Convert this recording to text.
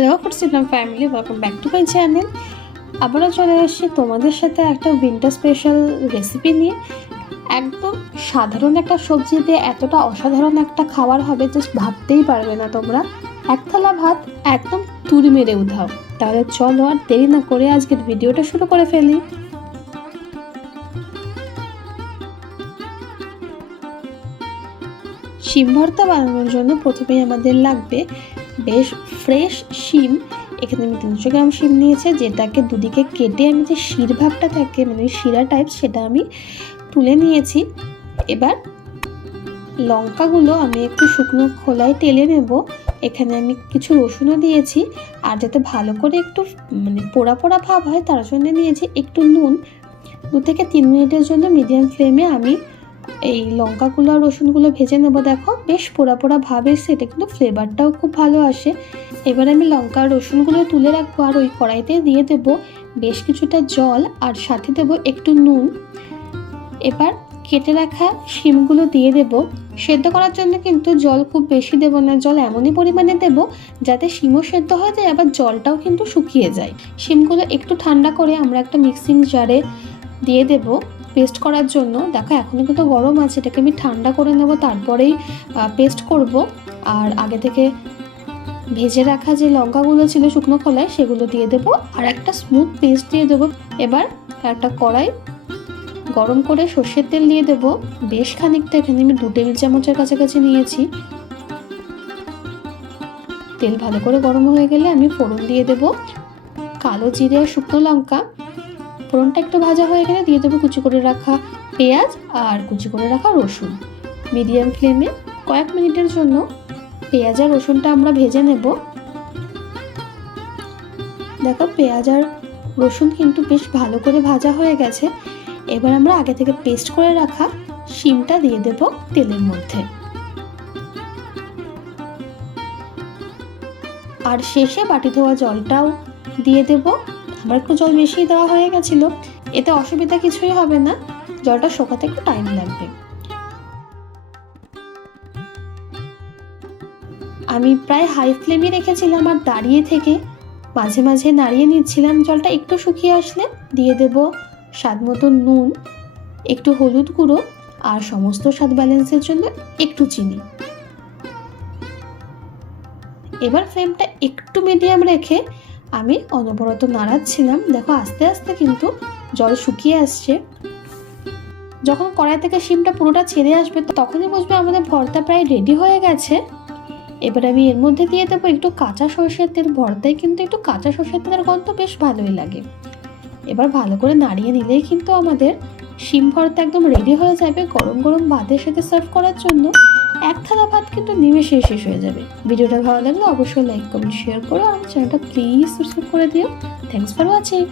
Hello ফুডসিলাম family welcome back to my channel আবারও চলে এসেছি তোমাদের সাথে একটা উইন্টার স্পেশাল রেসিপি নিয়ে। একদম সাধারণ একটা সবজি দিয়ে এতটা অসাধারণ একটা খাবার হবে জাস্ট ভাবতেই পারবে না তোমরা। এক থালা ভাত একদম তুড়ি মেরে উঠাও। তাহলে চলো আর দেরি না করে আজকের ভিডিওটা শুরু করে ফেলি। শিম ভর্তা বানানোর জন্য প্রথমেই আমাদের লাগবে বেশ ফ্রেশ শিম। এখানে আমি তিনশো গ্রাম শিম নিয়েছি, যেটাকে দুদিকে কেটে আমি যে শির ভাবটা থাকে মানে শিরা টাইপ সেটা আমি তুলে নিয়েছি। এবার লঙ্কাগুলো আমি একটু শুকনো খোলায় টেলে নেব। এখানে আমি কিছু রসুনও দিয়েছি, আর যাতে ভালো করে একটু মানে পোড়া পোড়া ভাব হয়, তার জন্য নিয়েছি একটু নুন। দু থেকে তিন মিনিটের জন্য মিডিয়াম ফ্লেমে আমি এই লঙ্কাগুলো আর রসুনগুলো ভেজে নেব, দেখো। বেশ পোড়া পোড়া ভাব এসে এটা কিন্তু ফ্লেভারটাও খুব ভালো আসে। এবার আমি লঙ্কা আর রসুনগুলো তুলে রাখব আর ওই কড়াইতে দিয়ে দেব বেশ কিছুটা জল আর সাথে দেব একটু নুন। এবার কেটে রাখা শিমগুলো দিয়ে দেব। সেদ্ধ করার জন্য কিন্তু জল খুব বেশি দেব না, জল এমনই পরিমাণে দেব যাতে শিমও সেদ্ধ হয়ে যায়, আবার জলটাও কিন্তু শুকিয়ে যায়। শিমগুলো একটু ঠান্ডা করে আমরা একটা মিক্সিং জারে দিয়ে দেব। পেস্ট করার জন্য, দেখো এখনও কিন্তু গরম আছে, এটাকে আমি ঠান্ডা করে নেব, তারপরেই পেস্ট করব। আর আগে থেকে ভেজে রাখা যে লঙ্কাগুলো ছিল শুকনো খোলায়, সেগুলো দিয়ে দেব। আর একটা স্মুথ পেস্ট দিয়ে দেবো। এবার একটা কড়াই গরম করে সর্ষের তেল দিয়ে দেব। বেশ খানিকটা, এখানে আমি দু টেবিল চামচের কাছাকাছি নিয়েছি। তেল ভালো করে গরম হয়ে গেলে আমি ফোড়ন দিয়ে দেব। কালো জিরে আর শুকনো লঙ্কা। ফোড়নটা একটু ভাজা হয়ে গেলে দিয়ে দেবো কুচি করে রাখা পেঁয়াজ আর কুচি করে রাখা রসুন। মিডিয়াম ফ্লেমে কয়েক মিনিটের জন্য পেঁয়াজ আর রসুনটা আমরা ভেজে নেব। দেখো পেঁয়াজ আর রসুন কিন্তু বেশ ভালো করে ভাজা হয়ে গেছে। এবার আমরা আগে থেকে পেস্ট করে রাখা শিমটা দিয়ে দেব তেলের মধ্যে। আর শেষে বাটি ধোয়া জলটাও দিয়ে দেব। আমার একটু জল বেশি দেওয়া হয়ে গেছিল। এতে অসুবিধা কিছুই হবে না। জলটা শোকাতে একটু টাইম লাগবে। আমি প্রায় হাই ফ্লেমে রেখেছিলাম আর দাঁড়িয়ে থেকে মাঝে মাঝে নাড়িয়ে নিচ্ছিলাম। জলটা একটু শুকিয়ে আসলে দিয়ে দেব স্বাদ মতো নুন, একটু হলুদ গুঁড়ো আর সমস্ত স্বাদ ব্যালেন্সের জন্য একটু চিনি। এবার ফ্লেমটা একটু মিডিয়াম রেখে আমি অনবরত নাড়াচ্ছিলাম দেখো, আস্তে আস্তে কিন্তু জল শুকিয়ে আসছে। যখন কড়াই থেকে শিমটা পুরোটা ছেড়ে আসবে, তখনই বুঝবে আমাদের ভর্তা প্রায় রেডি হয়ে গেছে। এবার আমি এর মধ্যে দিয়ে দেবো একটু কাঁচা সর্ষের তেল। ভর্তায় কিন্তু একটু কাঁচা সর্ষের তেলের গন্ধ বেশ ভালোই লাগে। এবার ভালো করে নাড়িয়ে নিলেই কিন্তু আমাদের শিম ভর্তা একদম রেডি হয়ে যাবে গরম গরম ভাতের সাথে সার্ভ করার জন্য। এক থালা ভাত কিন্তু নিমেষে শেষ হয়ে যাবে। ভিডিওটা ভালো লাগলে অবশ্যই লাইক কমেন্ট শেয়ার করো। আমার চ্যানেলটা প্লিজ সাবস্ক্রাইব করে দিও। Thanks for watching